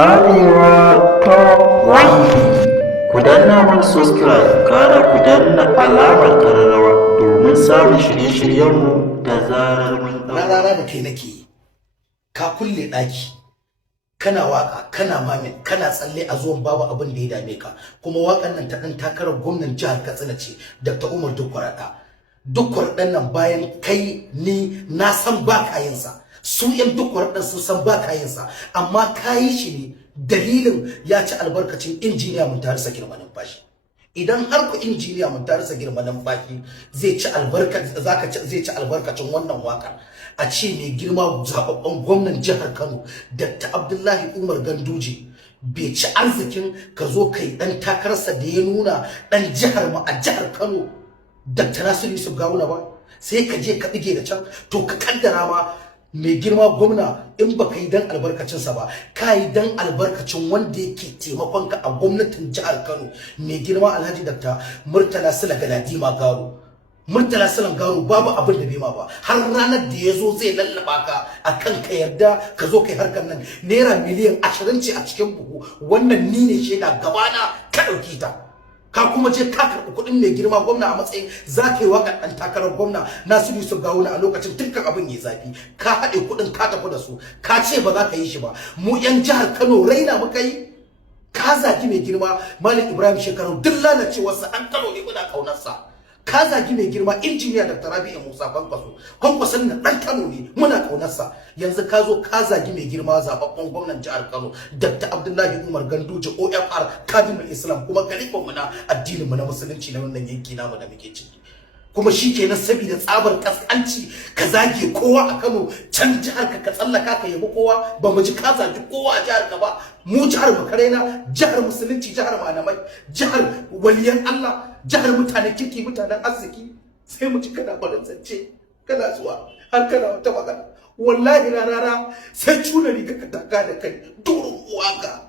Arewa Top 1 ku danna mana subscribe kada ku danna alamar ƙararrawa domin samun shirye-shiryenmu da zarar mun na rana da kai nake ka kulle ɗaki kana waka kana mamin kana tsalle a zuwan babu abin da ya dame ka kuma wakan nan ta ɗan takarar gwamnan jihar Katsina ce Dr. Umar Dukkwaraɗa nan bayan kai ni na san ba kayinsa su yan Dukkwaraɗa sun san ba kayinsa amma kayi shi ne dalilin ya ci albarkacin injiniya Muntari Sakir Malumfashi. Idan har ku injiniya Muntari Sakir Malumfashi zai ci albarkacin wannan wakar a ce mai girma zababben gwamnan jihar Kano Dr. Abdullahi Umar Ganduje bai ci arzikin ka zo kai dan takararsa da ya nuna dan jihar mu a jihar Kano Dr. Nasiru Yusuf Gawuna ba sai ka je ka dige da can to ka kaddara ma mai girma gwamna in baka yi dan albarkacinsa ba ka yi dan albarkacin wanda yake taimakon ka a gwamnatin jihar Kano mai girma Alhaji Dr. Murtala Sula Galadima Garo. Murtala Sula Garo babu abin da bai ma ba har ranar da yazo zai lallaba ka akan ka yarda ka zo kai harkar nan naira miliyan 20 ce a cikin buhu wannan ni ne sheda gabana ka dauki ta ka kuma je ka karɓi kuɗin mai girma gwamna a matsayin za ka yi waƙar ɗan takarar gwamna Nasiru Yusuf Gawuna a lokacin dukkan abin ya zafi ka haɗe kuɗin ka tafi da su ka ce ba za ka yi shi ba mu yan jihar Kano raina muka yi ka zagi mai girma Malam Ibrahim Shekaru duk lalacewarsa ɗan Kano ne muna ƙaunarsa ka zagi mai girma injiniya Dr. Rabi'u Musa Kwankwason nan ɗan Kano ne muna ƙaunarsa yanzu ka zo ka zagi mai girma zababben gwamnan jihar Kano Dr. Abdullahi Umar Ganduje OFR Kadimul Islam kuma kalifan mu na addinin mu na musulunci na wannan yanki namu da muke ciki kuma shikenan saboda tsabar kaskanci ka zage kowa a Kano can jihar ka tsallaka ka yabi kowa ba mu ji ka zagi kowa a jihar ka ba mu jihar Makarena jihar musulunci jihar malamai jihar waliyan Allah jihar mutanen kirki mutanen arziki sai mu ci kana barin zance kana zuwa har kana wata magana wallahi na rara sai cuna riga ka taka da kai durun uwaka